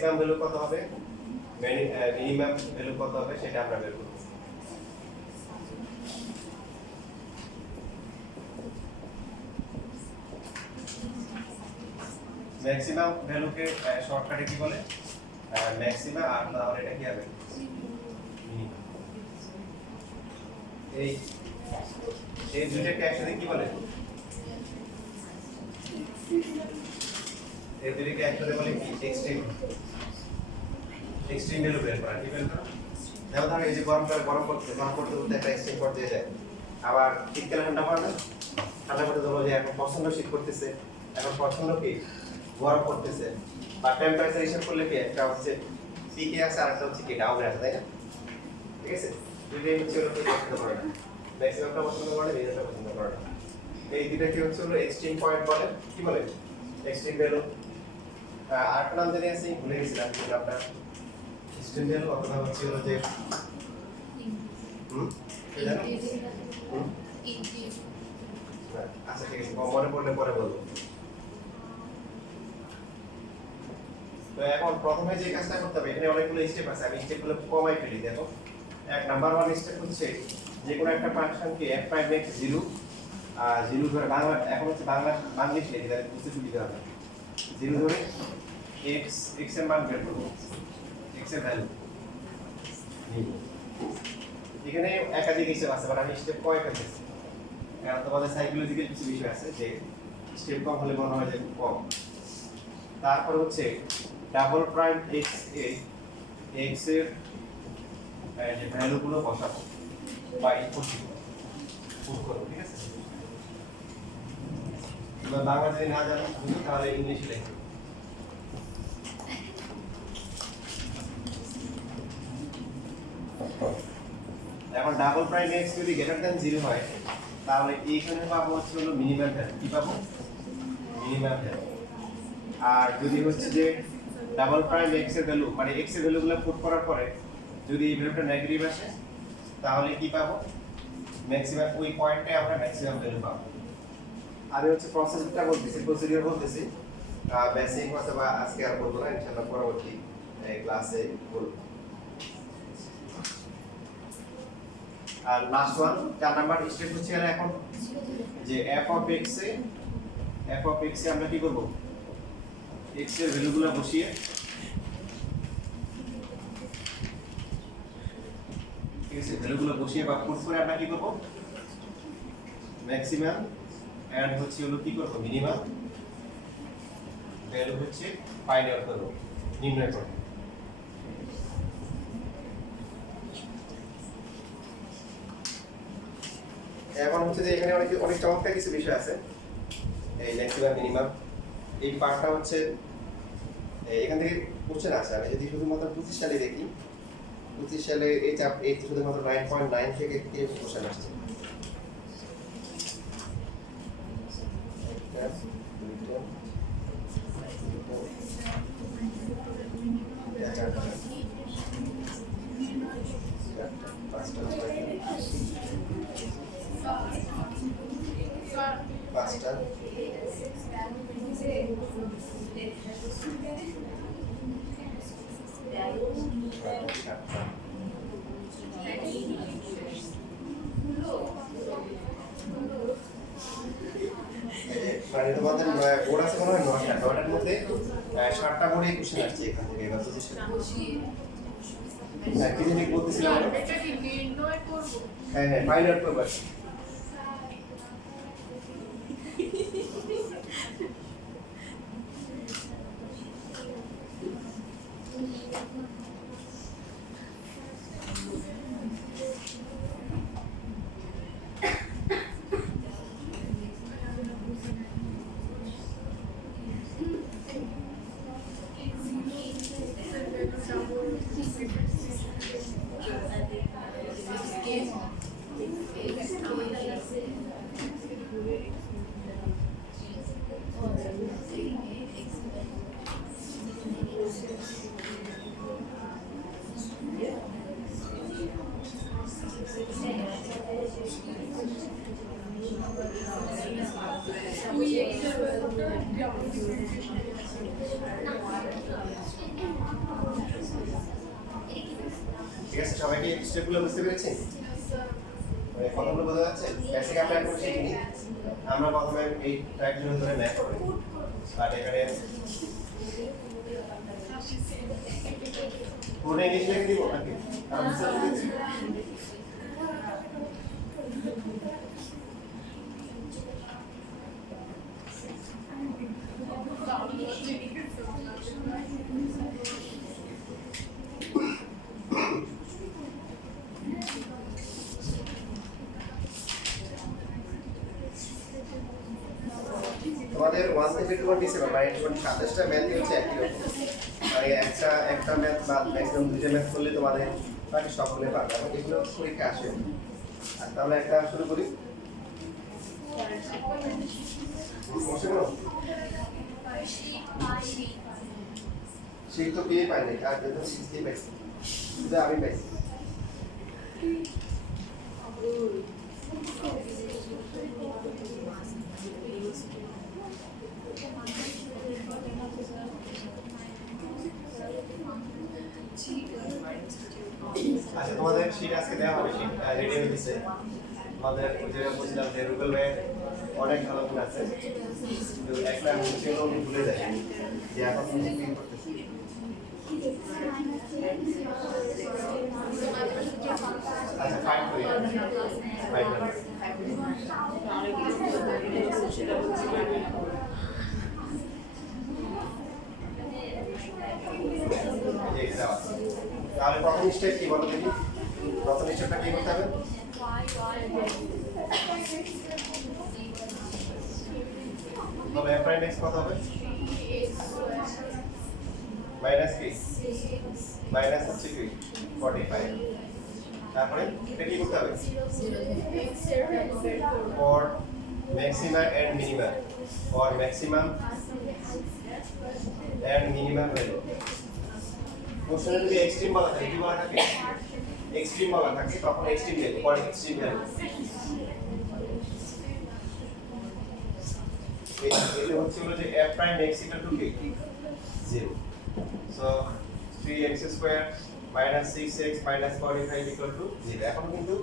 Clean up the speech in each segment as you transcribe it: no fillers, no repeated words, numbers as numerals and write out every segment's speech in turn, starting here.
Maximum value কত হবে, minimum value কত হবে সেটা আমরা বের করব। ম্যাক্সিমাম ভ্যালুকে শর্টকাটে কি বলে, ম্যাক্সিমা, আর না হলে এটা কি হবে মিনিমাম। এই দুইটাকে একসাথে কি বলে, এই দুইটাকে একসাথে বলে কি এক্সট্রিম ভ্যালু বের করা। কি বের করা, যেমন ধরো এই যে গরম করতে একটা এক্সট্রিম পর্যায়ে যায়, আবার শীতকালে ঠান্ডা পড়ে না, ঠান্ডা পড়তে ধরো যে এখন প্রচন্ড শীত করতেছে, এখন প্রচন্ড কি গরম করতেছে, বা টেম্পারেচার হিসাব করলে কি একটা হচ্ছে পিকে আছে আর একটা হচ্ছে কি ডাউনে আছে, তাই না? ঠিক আছে, দুইটাই হচ্ছে হলো কি পছন্দ করে না, ম্যাক্সিমামটা পছন্দ করে, মিনিমামটা পছন্দ করে না। এই দুইটা কি হচ্ছে হলো এক্সট্রিম পয়েন্ট বলে, কি বলে এক্সট্রিম ভ্যালু। আর একটা নাম জানি আছে ভুলে গেছিলাম, কিন্তু আপনার এক্সট্রিম ভ্যালু অথবা হচ্ছে হলো যে আচ্ছা ঠিক আছে, মনে পড়লে পরে বলবো। তো এখন প্রথমে যে কাজটা করতে হবে, এখানে অনেকগুলো স্টেপ আছে, আমি স্টেপগুলো কমাই ফেলি। দেখো, এক নাম্বার 1 স্টেপ হচ্ছে যে কোনো একটা ফাংশনকে f(0) ধরে বাংলা, এখন হচ্ছে বাংলা বাংলিশ লিখে তাহলে বুঝতে সুবিধা হবে। 0 ধরে x এর মান বের করব, x এর ভ্যালু নিব। এখানে একাধিক স্টেপ আছে, বাট আমি স্টেপ কয় ফেলতেছি, কারণ তোমাদের সাইকোলজিক্যাল কিছু বিষয় আছে যে স্টেপ কম হলে মনে হয় যে কম। তারপর হচ্ছে ডাবল প্রাইম x এ x এর যে ভ্যালুগুলো বসাবো বা ইনপুট করব, ঠিক আছে? তোমরা বাংলা যদি না জানো তাহলে ইংলিশে লিখো। এখন ডাবল প্রাইম x যদি গ্রেটার দ্যান 0 হয় তাহলে এইখানে পাবো হচ্ছে হলো মিনিমাম ভ্যালু। কি পাবো? Minimum value. আর যদি হচ্ছে যে ডাবল প্রাইম x এর ভ্যালু, মানে x এর ভ্যালুগুলো পুট করার পরে যদি এই ভ্যালুটা নেগেটিভ আসে তাহলে কি পাবো? ম্যাক্সিমাম, ওই পয়েন্টে আমরা ম্যাক্সিমাম ভ্যালু পাবো। আমি হচ্ছে প্রসেসটা বলতেছি, প্রসিডিউর বলতেছি, বেসিক অথবা আজকে আর বলবো না, ইনশাআল্লাহ পরবর্তী ক্লাসে বলবো। আর লাস্ট ওয়ান 4 নাম্বার স্টেপ হচ্ছে এখন যে f অফ x এ আমরা কি করব, x এর ভ্যালুগুলো বসিয়ে ঠিক আছে, ভ্যালুগুলো বসিয়ে বা পুট করে আমরা কি করব, ম্যাক্সিমাম এন্ড হচ্ছে হলো কি করব, মিনিমাম ভ্যালু হচ্ছে ফাইন্ড আউট করব, নির্ণয় করব। এখন হচ্ছে যে এখানে অনেক চমৎকার কিছু বিষয় আছে, এই ম্যাক্সিমাম মিনিমাম এই পার্টটা হচ্ছে এখান থেকে কোশ্চেন আসে। আমি যদি শুধুমাত্র 25 সালে দেখি, 25 সালে এই শুধুমাত্র 9.9 থেকে কি কোশ্চেন আসছে। পাঁচটা মানে তোমাদের বোর্ড আছে মনে হয় 9টার মধ্যে 7টা বোর্ডে কোশ্চেন আসছে এখান থেকে। এবার কি জানি বলতেছিলাম, হ্যাঁ ফাইন্ড আউট করবো। Oui, আছে সবাইকে স্টেপগুলো বুঝতে পেরেছেন মানে কথাগুলো বোঝা যাচ্ছে বেসিক আমরা এখন শিখিনি আমরা প্রথমে এই টাইপগুলো ধরে ম্যাপ করব বাট এখানে পুরো ইংলিশ লিখে দিব নাকি তোমাদের 1 থেকে 27 মানে 27টা ম্যাথ হচ্ছে একই রকম মানে একটা ম্যাথ বা ম্যাক্সিমাম দুইটা ম্যাথ করলে তোমাদের বাকি সবগুলো পারবে এবং এগুলো পরীক্ষা আসে আর তাহলে একটা শুরু করি সেই তো পেয়ে পাইনি আর যেহেতু 60 পাইছি শুধু আমি পাইছি আচ্ছা তোমাদের শীট আজকে দেওয়া হবে শীট রেডি হয়ে গেছে আমাদের ওই যে বলছিলাম যে রুবেল ভাই অনেক ভালো গুণ আছে কিন্তু একটা মুখে উনি ভুলে যায় যে এখন উনি কি করতেছে আচ্ছা ফাইন করি ফাইন করি তাহলে প্রথম স্টেপ কি বলো দেখি প্রথম স্টেপটা কি করতে হবে তবে f prime x কত হবে মাইনাস কি মাইনাস হচ্ছে কি 45 তারপরে এটা কি করতে হবে for maximum and minimum for maximum and minimum value কোশ্চেনে যদি এক্সট্রিম বলা থাকে কি বলা থাকে এক্সট্রিম বলা থাকে তখন extreme value for extreme value এটা হচ্ছে হলো যে f prime x equal to 0 so 3x square minus 6x minus 45 equal to 0 এখন কিন্তু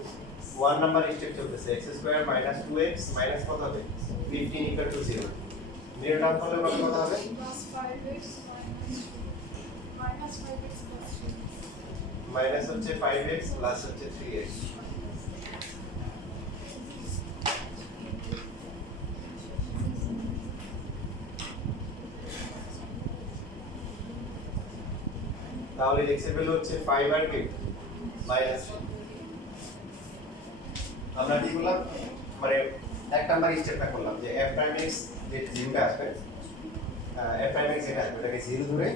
1 নাম্বার স্টেপ চলতেছে x square minus 2x minus কত হবে 15 equal to 0 নিউটন টার্ম করলে কত হবে plus 5x minus 5x plus 3 minus হচ্ছে 5x প্লাস হচ্ছে 3x তাহলে x এর ভ্যালু হচ্ছে 5 আর কি মাইনাস 3 আমরা কি করলাম মানে এক নাম্বার স্টেপটা করলাম যে f prime x যে 0 টা আসবে f prime x এটা আসবে এটাকে 0 ধরে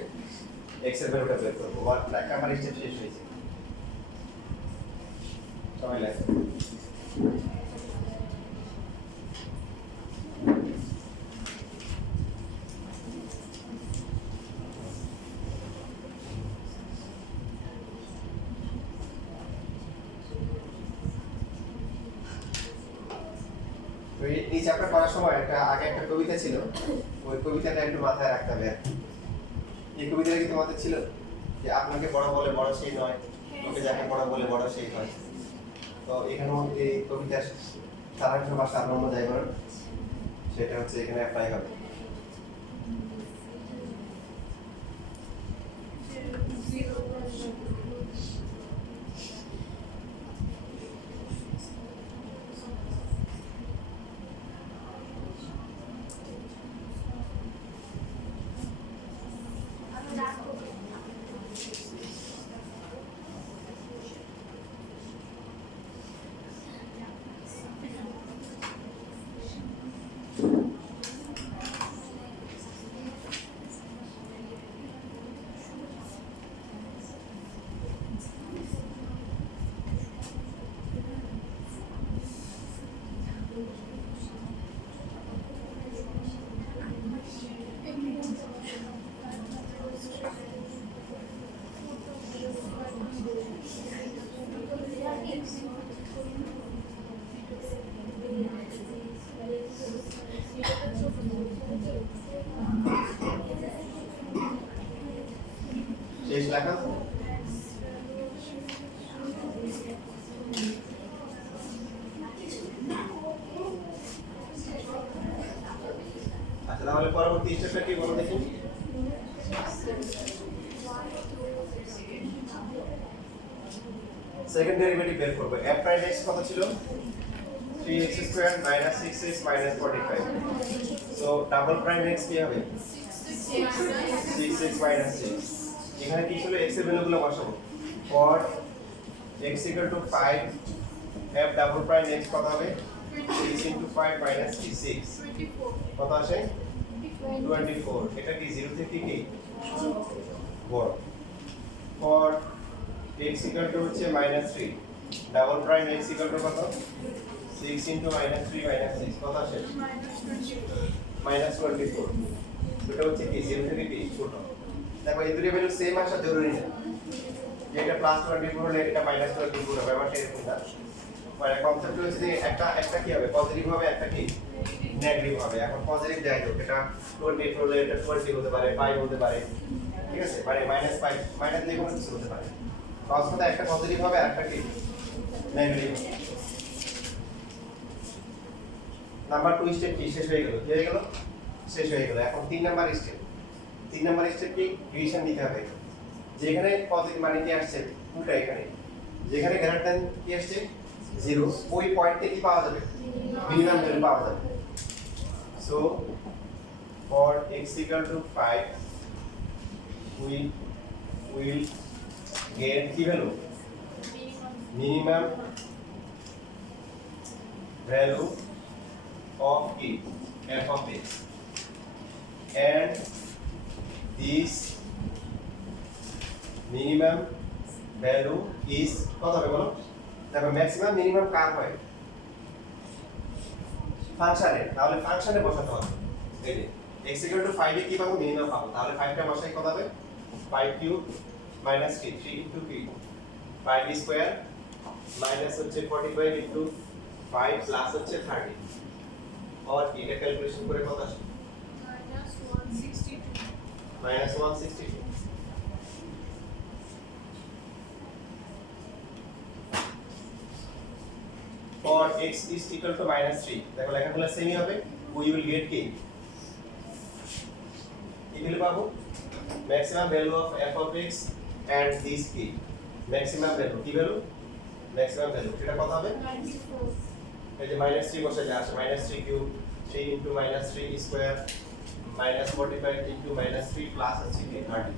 x এর ভ্যালুটা বের করব আর এক নাম্বার স্টেপ শেষ হয়েছে সময় লাগে এই চ্যাপ্টার পড়ার সময় আগে একটা কবিতা ছিল ওই কবিতাটা একটু মাথায় রাখতে হবে এই কবিতাটা কি তোমাদের ছিল যে আপনাকে বড় বলে বড় সেই নয় তোকে যাকে বড় বলে বড় সেই হয় তো এখানে এই কবিতার সারাংশ বা সারমর্ম যাই বলেন সেটা হচ্ছে এখানে অ্যাপ্লাই হবে শেষ লেখা পরবর্তী স্টেপটা কি বলো দেখি? সেকেন্ড ডেরিভেটিভ বের করব। f প্রাইম x কত ছিল? 3x square minus 6x minus 45। So double prime x কি হবে? 6x minus 6। এখানে কি ছিল? x এর ভ্যালুগুলো বসাবো। for x equal to 5 f double prime x কত হবে? 6 into 5 minus 6 কত আসে? 24। এটা কি 0 থেকে কি বড়? for x equal to হচ্ছে -3 double prime x equal to কত? 6 into -3 minus 6 কত আসে? -24। এটা হচ্ছে কি 0 থেকে কি ছোট? দেখো এই দুটো ভ্যালু সেম আসা জরুরি না, যে এটা +24 হলে এটা -24 হবে, ব্যাপারটা এরকম না। মানে কনসেপ্ট হচ্ছে যে একটা কি হবে? পজিটিভ হবে, একটা কি নেগেটিভ হবে। এখন পজিটিভ যাই হোক, এটা 24 হলে এটা 20 হতে পারে, 5 হতে পারে, ঠিক আছে? মানে -5 মাইনাস যে কোনো কিছু হতে পারে। কনসেপ্টটা একটা পজিটিভ হবে আর একটা কি নেগেটিভ। নাম্বার 2 স্টেপ কি শেষ হয়ে গেল? কি হয়ে গেল? শেষ হয়ে গেল। এখন 3 নাম্বার স্টেপ। 3 নাম্বার স্টেপ কি? ডিভিশন দিতে হবে। যেখানে পজিটিভ মানে কি আসছে? 2টা এখানে। যেখানে গ্রেটার দ্যান কি আসছে? 0, ওই পয়েন্টে কি পাওয়া যাবে? মিনিমাম ভ্যালু পাওয়া যাবে। So for x equal to 5 we will get কি ভ্যালু? মিনিমাম ভ্যালু of কি? f of x, and this minimum value is কত হবে বলো? দেখো ম্যাক্সিমাম মিনিমাম কার হয়? ফাংশনে। তাহলে ফাংশনে বসাতে হবে। এই যে x = 5 এ কি পাবো? মিনিমাম পাবো। তাহলে 5 টা বসাই কত হবে? 5 কিউব মাইনাস 3 ইনটু কি 5 স্কয়ার মাইনাস হচ্ছে 45 ইনটু 5 প্লাস হচ্ছে 30। और এটা ক্যালকুলেশন করে কত আসে? -162। for x is equal to -3 দেখো লেখাগুলো সেমই হবে। we will get কি ভ্যালু পাবো? Maximum value of f of x and this কি ম্যাক্সিমাম ভ্যালু। কি ভ্যালু? Maximum value. এটা কত হবে? 94। এই যে -3 বসে যা আসে -3 cube 3 into -3 square -45 into -3 plus হচ্ছে কি 30।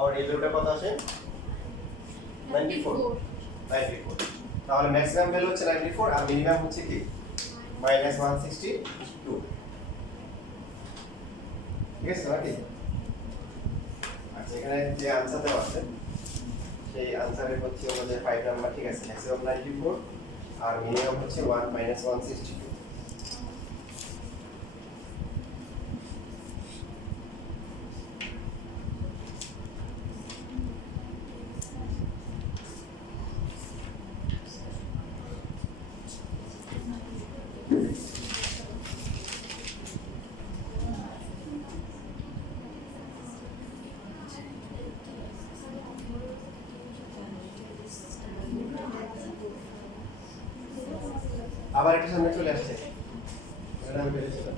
और এই ভ্যালুটা কত আসে? 94। তাহলে ম্যাক্সিমাম ভ্যালু হচ্ছে 94 আর মিনিমাম হচ্ছে কি -162। ঠিক আছে নাকি? আচ্ছা এখানে যে आंसर দেওয়া আছে সেই आंसर-এর হচ্ছে আমাদের 5 নাম্বার। ঠিক আছে, ম্যাক্সিমাম 94 আর মিনিমাম হচ্ছে 1 -162। আবার একটা সামনে চলে আসছে, এটা আমি পেরেছিলাম।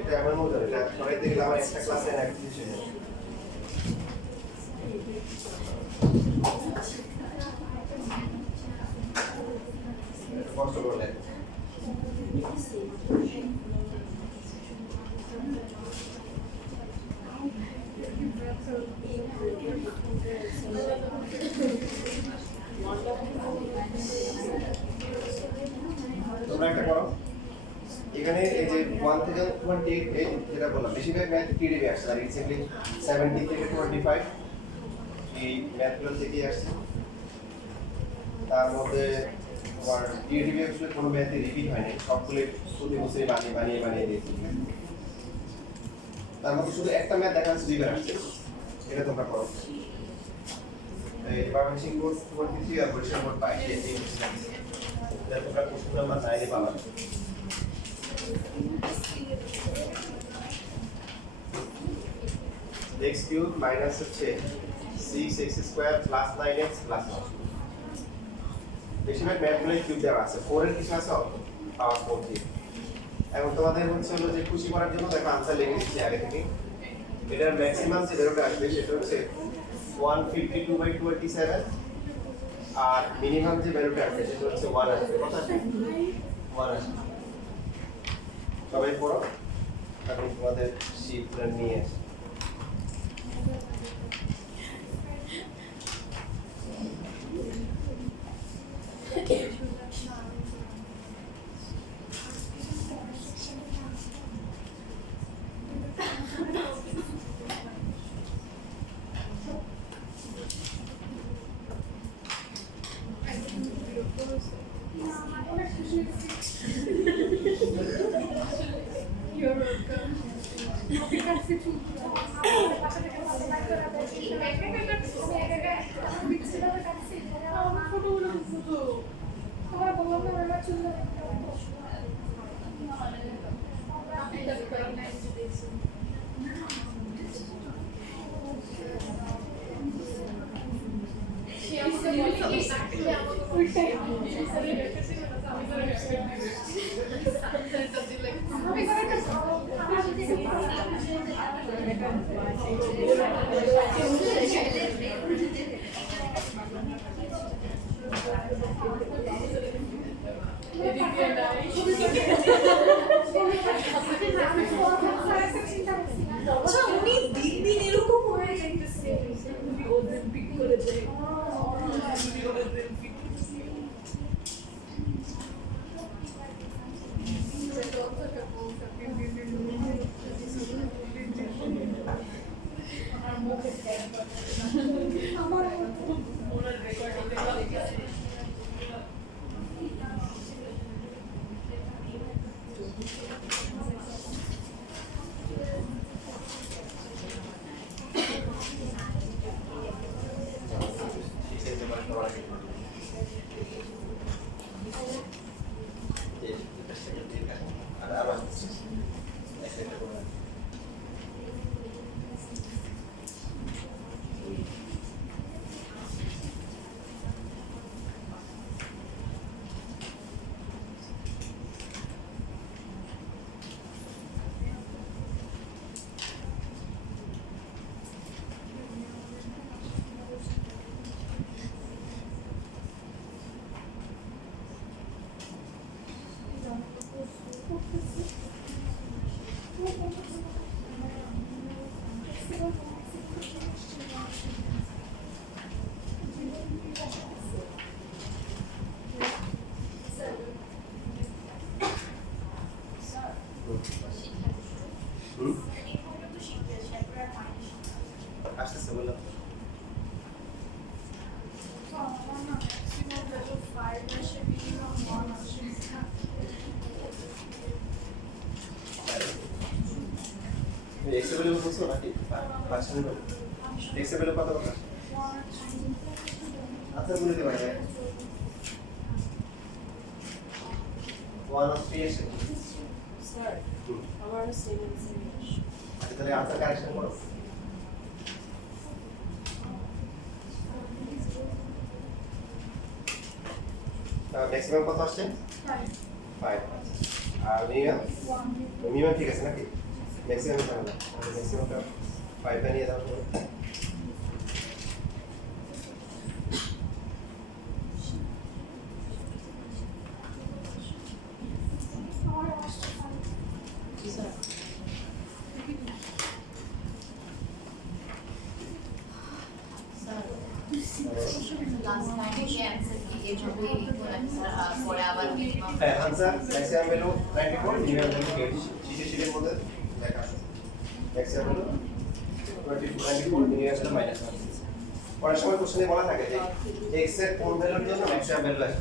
এটা আমার মনে হয় এটা সরাইতে গেলে আমার একটা ক্লাসে এক জিনিস হয়ে যাবে। কষ্ট করলে তোমরা একটা করো। এখানে এই যে 1028 এই যেটা বললাম বেশিরভাগ ম্যাথ টিডিবি আসছে, আর রিসেন্টলি 70 থেকে 25 এই ম্যাথগুলো থেকে আসছে। তার মধ্যে তোমার টিডিবি আসলে কোনো ম্যাথে রিপিট হয়নি, সবগুলো প্রতি বছরই বানিয়ে দিয়েছি। তার মধ্যে শুধু একটা ম্যাথ দেখা যাচ্ছে দুইবার আসছে, এটা তোমরা করো। এই বাংলাদেশি কোর্স 23 আর বরিশাল কোর্স 22 এই এটা তোমরা কোশ্চেন নাম্বার 9 এ পাবা x কিউব মাইনাস হচ্ছে 6x square plus 9x plus 1 বেশিরভাগ ম্যাথগুলো কিউব দেওয়া আছে 4 এর কিছু আছে পাওয়ার 4 দিয়ে এখন তোমাদের হচ্ছে হলো যে খুশি করার জন্য দেখো आंसर লিখে দিচ্ছি আগে থেকে এটার ম্যাক্সিমাম যে ভ্যালুটা আসবে সেটা হচ্ছে 152/27 আর মিনিমাম যে ভ্যালুটা আসবে সেটা হচ্ছে 1 আসবে কত আসবে 1 আসবে সবাই পড়ো আমি তোমাদের শীটটা নিয়ে আসি You're welcome. উনি দিন দিন এরকম হয়ে যাইতেছে ওদের পিক করে দেয় আমার ওনার রেকর্ডিং আসতেছে বললাম এক্স এর ভ্যালু বুঝছো নাকি পার্সেন্ট ভ্যালু এক্স এর ভ্যালু কত কত আচ্ছা বলে দিই ভাই 1 of 3 এসে স্যার আমার সেভেন আচ্ছা তাহলে আনসার কারেকশন করো ম্যাক্সিমাম কত আসছে 5 আর মিনিমাম ঠিক আছে নাকি ম্যাক্সিমাম জানো না ম্যাক্সিমামটা 5 নিয়ে দাও হ্যাঁ answer maximum value 94 minimum value 8 শিটের মধ্যে লেখা আছে ম্যাক্সিমাম ভ্যালু 94 মিনিমাম ভ্যালু -1 অনেক সময় কোশ্চেনে বলা থাকে যে x এর কোন ভ্যালুর জন্য ম্যাক্সিমাম ভ্যালু আসে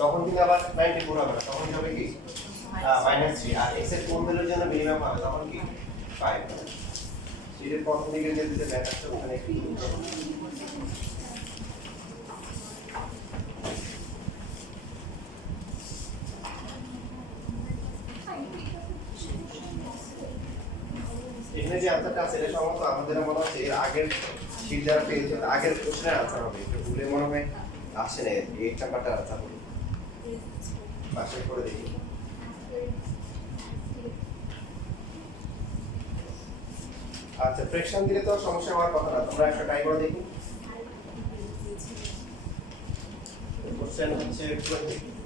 তখন কিন্তু আবার 94 হবে না তখন হবে কি -3 আর x এর কোন ভ্যালুর জন্য মিনিমাম হবে তখন কি 5 শিটের প্রথম দিকে যে ম্যাথ আছে ওখানে একটু এখানে যে আনসারটা আছে এটা সম্ভবত আমাদের মনে হচ্ছে এর আগের শীট দ্বারা পেয়েছে আগের কোশ্চেনের আনসার হবে একটু ভুলে মনে হয় আসে না 8 নাম্বারটা আনসার হবে পাশে করে দেখি আচ্ছা ফ্র্যাকশন দিলে তো সমস্যা হওয়ার কথা না তোমরা একটা ট্রাই করে দেখি কোশ্চেন হচ্ছে 20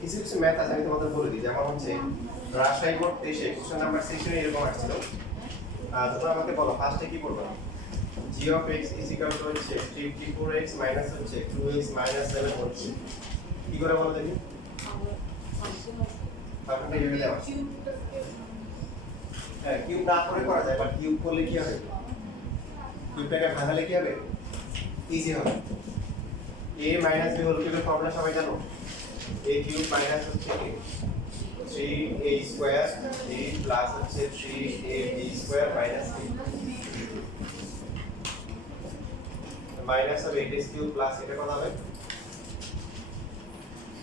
কিছু কিছু ম্যাথ আছে আমি তোমাদের বলে দিই যেমন হচ্ছে রাজশাহী বোর্ড 23 কোশ্চেন নাম্বার 6 এরকম আসছিল তোমরা আমাকে বলো ফার্স্টে কি বলবো g of x is equal to হচ্ছে 54x মাইনাস হচ্ছে 2x মাইনাস 7 হচ্ছে কি করে বলো দেখি ফার্স্টে এইভাবে দেওয়া হ্যাঁ কিউব না করে করা যায় বাট কিউব করলে কি হবে কিউবটাকে ভাঙালে কি হবে ইজি হবে a মাইনাস b হোল কিউবের ফর্মুলা সবাই জানো a কিউব মাইনাস হচ্ছে কি 3a স্কয়ার a প্লাস হচ্ছে 3ab square minus b minus হবে 8x কিউব প্লাস এটা কত হবে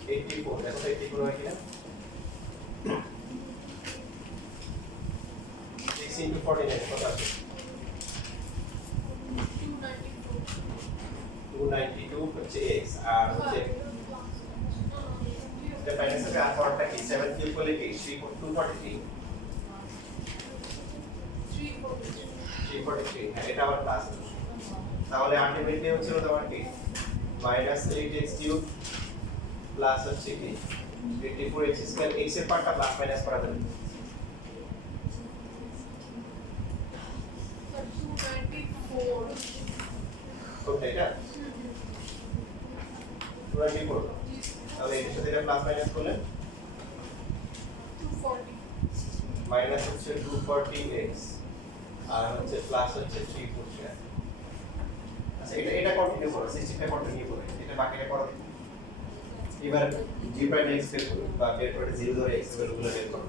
84 দেখো তো 84 হয় কিনা 6 into 49 কত আছে 292 হচ্ছে x আর হচ্ছে এটা মাইনাস হবে আর পরটা কি 7 কিউব করলে কি 243 343 হ্যাঁ এটা আবার প্লাস তাহলে আলটিমেটলি হচ্ছে তোমার কি মাইনাস 8x কিউব প্লাস হচ্ছে কি 84x স্কয়ার x এর পার্টটা প্লাস মাইনাস করা যাবে 294 কোনটা এটা 294 তাহলে এর সাথে এটা প্লাস মাইনাস করলে 240 মাইনাস হচ্ছে 240x আর হচ্ছে প্লাস হচ্ছে 343 আচ্ছা এটা কন্টিনিউ করো 65 কন্টিনিউ করো এটা বাকিটা করো এবার g প্রাইম x বের করো বা বের করে 0 ধরে x ভ্যালুগুলো বের করো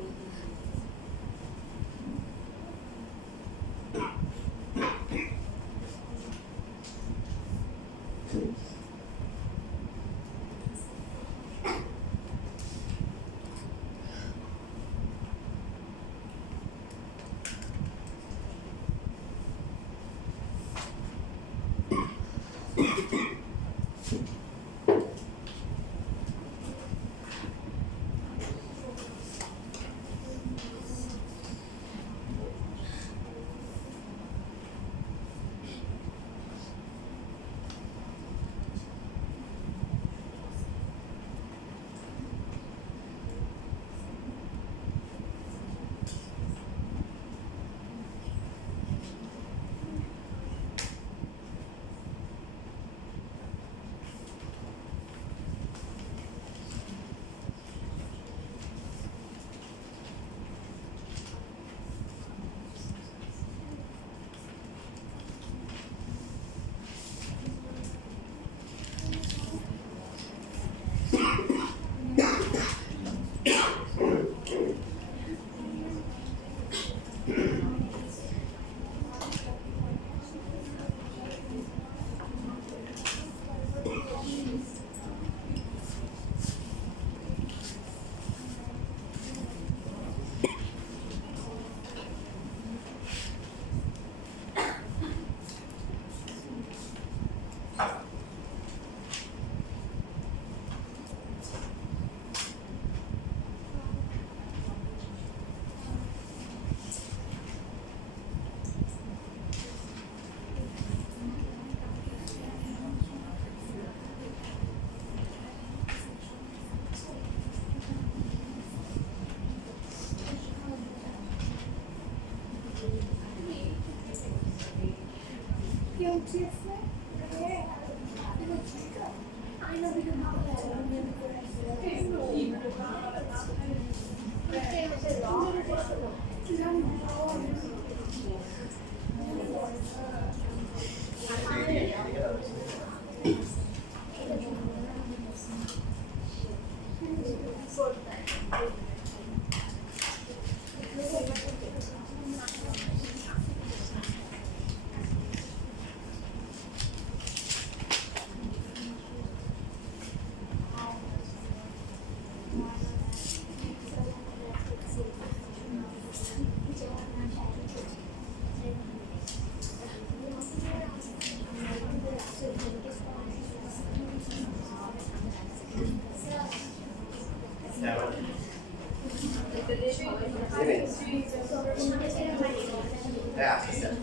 হ্যাঁ আসছে স্যার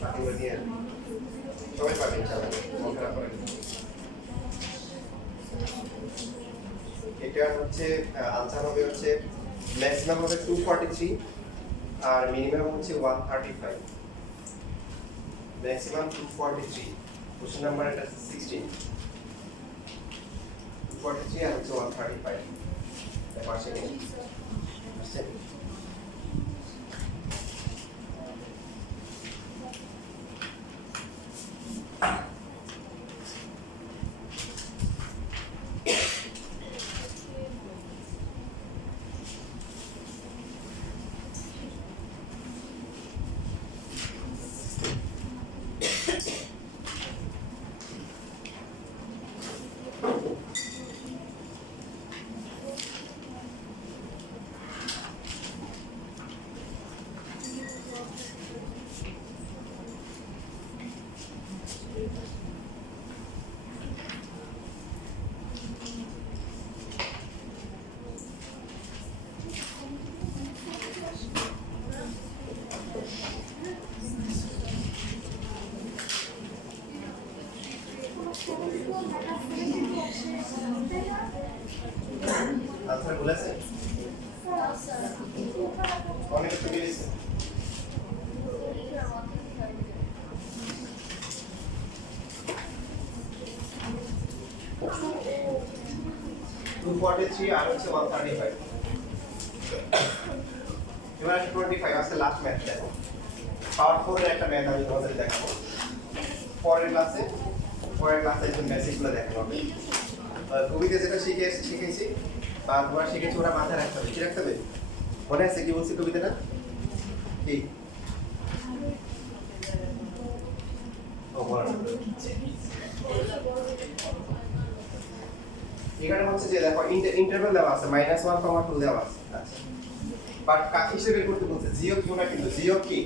বাকিগুলো নিয়ে সবাই পাবেন ইনশাআল্লাহ মন খারাপ করেন না। এটা হচ্ছে আনসার হবে হচ্ছে ম্যাক্সিমাম হবে 243 আর মিনিমাম হচ্ছে 135 ম্যাক্সিমাম 243 কোশ্চেন নাম্বার এটা 16 243 আর হচ্ছে 135 এটা পাশে নেই বুঝছেন আনসার বলেছে অনেক একটু গেছে 243 আর হচ্ছে 135 এবার আসে 25 আজকে লাস্ট ম্যাথ দেখো পাওয়ার 4 এর একটা ম্যাথ আমি তোমাদের দেখাবো পরের ক্লাসে একদম বেসিকগুলো দেখানো হবে কবিতা যেটা শিখেছি বা তোমরা শিখেছি ওরা মাথায় রাখতে হবে কি রাখতে হবে মনে আছে কি বলছি কবিতাটা কি ও বলো এখানে হচ্ছে যে দেখো ইন্টারভ্যাল দেওয়া আছে -1, 2 দেওয়া আছে আচ্ছা বাট কাজ হিসেবে করতে বলছে জিও কিউ না কিন্তু জিও কি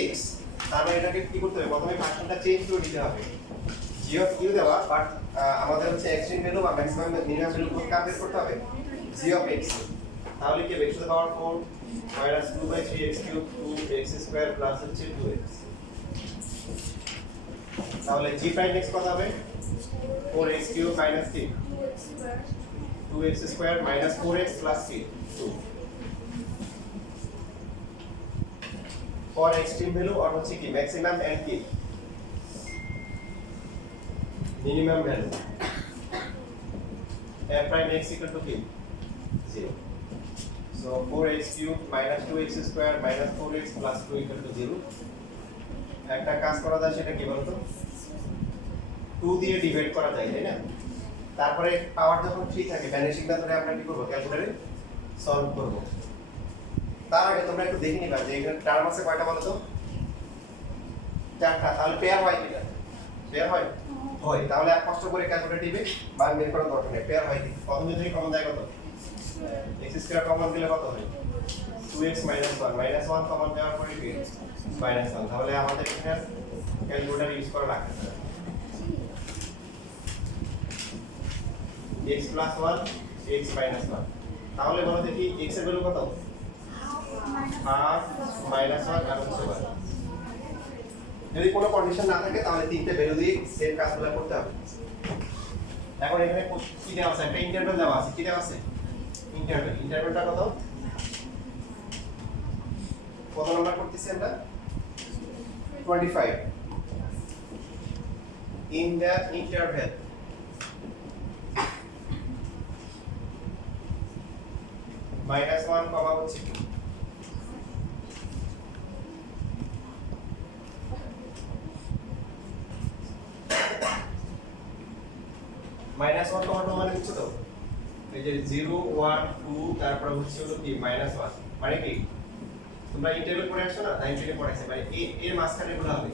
এক্স তারপরে এটাকে কি করতে হবে প্রথমে ফাংশনটা চেঞ্জ করে দিতে হবে জিও কিউ দেওয়া বাট আমাদের হচ্ছে এক্সট্রিম ভ্যালু বা ম্যাক্সিমাম মিনিমাম ভ্যালু কোনটা বের করতে হবে জিও অফ এক্স তাহলে কি x to the power 4 -2/3x³ 2x² plus হচ্ছে 2x তাহলে g প্রাইম x কত হবে 4x³ মাইনাস কি 2x² মাইনাস 4x প্লাস কি 2 for extreme value or হচ্ছে কি maximum and কি minimum value f prime x equal to কি 0 so 4x³ minus 2x² minus 4x plus 2 equal to 0 একটা কাজ করা যায় সেটা কি বলতো 2 দিয়ে ডিভাইড করা যায় তাই না তারপরে পাওয়ার যখন 3 থাকে ভ্যানিশিং টা ধরে আমরা কি করব ক্যালকুলেটরে সলভ করব তার আগে তোমরা একটু দেখে নিবা যে এখানে টার্ম আছে কয়টা বলো তো চারটা তাহলে পেয়ার হয় কিনা পেয়ার হয় হয় তাহলে এক কষ্ট করে ক্যালকুলেটরে মান বের করার দরকার নেই পেয়ার হয় কি প্রথমে যদি কমন যায় কত x² কমন দিলে কত হয় 2x - 1 - 1 কমন দেওয়ার পরে কি -1 তাহলে আমাদের এখানে ক্যালকুলেটর ইউজ করা লাগবে x + 1 x - 1 তাহলে বলো দেখি x এর ভ্যালু কত হাফ -1 আর হচ্ছে 1 যদি কোনো কন্ডিশন না থাকে তাহলে তিনটে ভ্যালু দিয়ে সেম কাজগুলো করতে হবে এখন এখানে কি দেওয়া আছে একটা ইন্টারভ্যাল দেওয়া আছে কি দেওয়া আছে ইন্টারভ্যালটা কত নাম্বার করতেছি আমরা 25 in the interval -1 কমা হচ্ছে কি -1 কমা 2 মানে হচ্ছে তো এই যে 0 1 2 তারপর হচ্ছে হলো কি -1 মানে কি তোমরা ইন্টারভেল পড়ে আসছো না 9 থেকে পড়াইছে মানে এর মাঝখানে গুলো হবে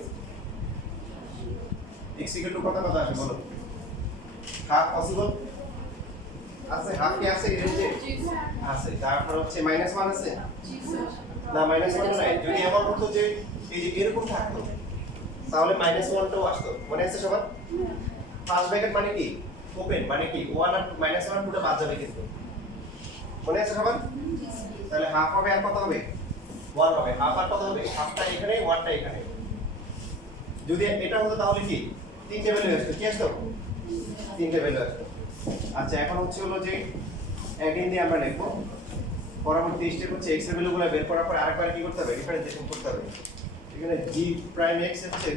x = কত কত আসে বলো হাফ পসিবল আছে হাফ কি আছে এই রেঞ্জে আছে তারপর হচ্ছে -1 আছে না -1 নাই যদি এমন হতো যে এই যে এরকম থাকতো তাহলে -1 টাও আসতো মনে আছে সবার ফার্স্ট ব্র্যাকেট মানে কি ওপেন মানে কি 1 আর -1 পুরো বাদ যাবে কিন্তু মনে আছে সবার তাহলে হাফ হবে আর কত হবে 1 হবে হাফ আর কত হবে হাফটা এখানে 1টা এখানে যদি এটা হতো তাহলে কি তিনটে ভ্যালু আসতো কি আসতো তিনটে ভ্যালু আসতো আচ্ছা এখন হচ্ছে হলো যে অ্যাগেইন দিয়ে আমরা লিখব পরবর্তী স্টেপ হচ্ছে x এর ভ্যালুগুলো বের করার পর আরেকবার কি করতে হবে ডিফারেন্সিয়েশন করতে হবে এখানে g প্রাইম x হচ্ছে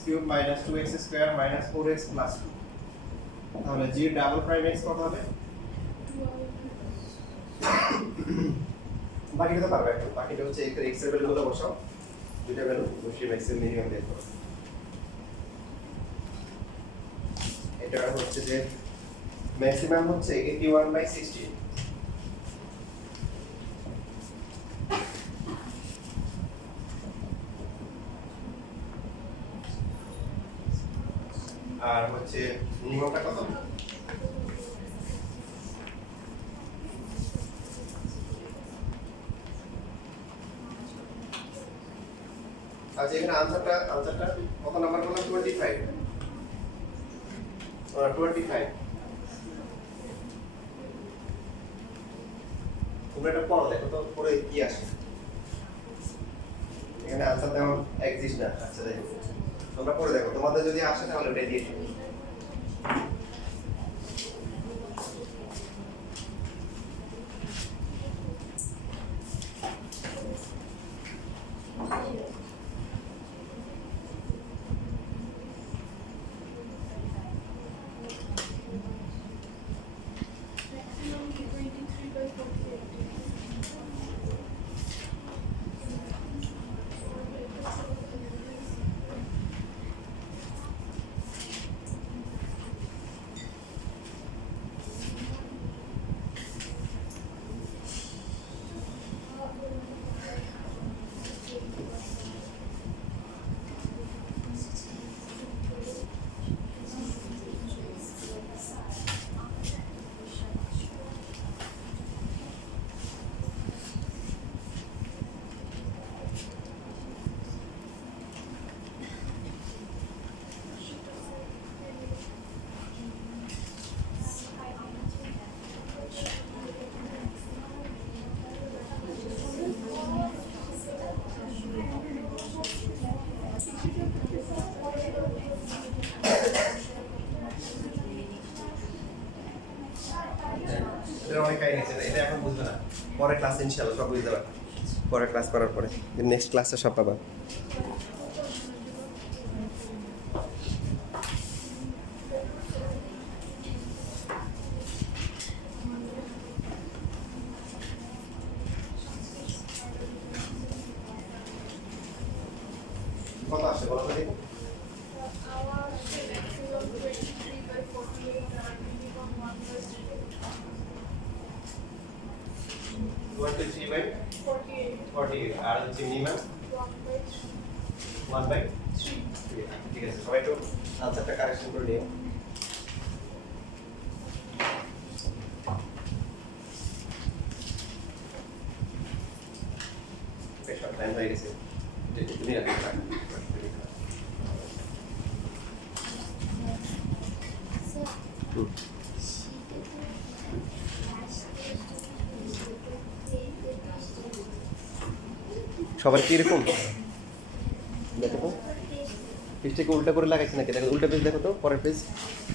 কিউব -2x স্কয়ার -4x + 2 তাহলে g ডাবল প্রাইম x কত হবে বাকিটা তো পারবে একটু বাকিটা হচ্ছে x এর ভ্যালুগুলো বসাও দুইটা ভ্যালু বসিয়ে x এর মিনিমাম বের করো এটা হচ্ছে যে ম্যাক্সিমাম হচ্ছে 81/16 আর হচ্ছে মিনিমামটা কত আচ্ছা এখানে আনসারটা কত নাম্বার বললাম 25 25 তোমরা এটা পড়ো দেখো তো পরে কি আসে এখানে আনসার তেমন এক্সিস্ট না আচ্ছা দেখো তোমরা পড়ে দেখো তোমাদের যদি আসে তাহলে ওটা দিয়ে দিও এটা অনেক কাহিনী আছে এটা এখন বুঝবে না পরের ক্লাসে ইনশাআল্লাহ সব বুঝতে পারবে পরের ক্লাস করার পরে নেক্সট ক্লাসে সব পাবা কত আসে বলো তো দেখি আর হচ্ছে মিনিমাম 1/3 ঠিক আছে সবাই একটু আনসারটা কারেকশন করে নিও বেশ টাইম হয়ে গেছে তুমি রাখো সবার কি এরকম দেখো তো পেজটাকে উল্টা করে লাগাইছে নাকি দেখো উল্টা পেজ দেখো তো পরের পেজ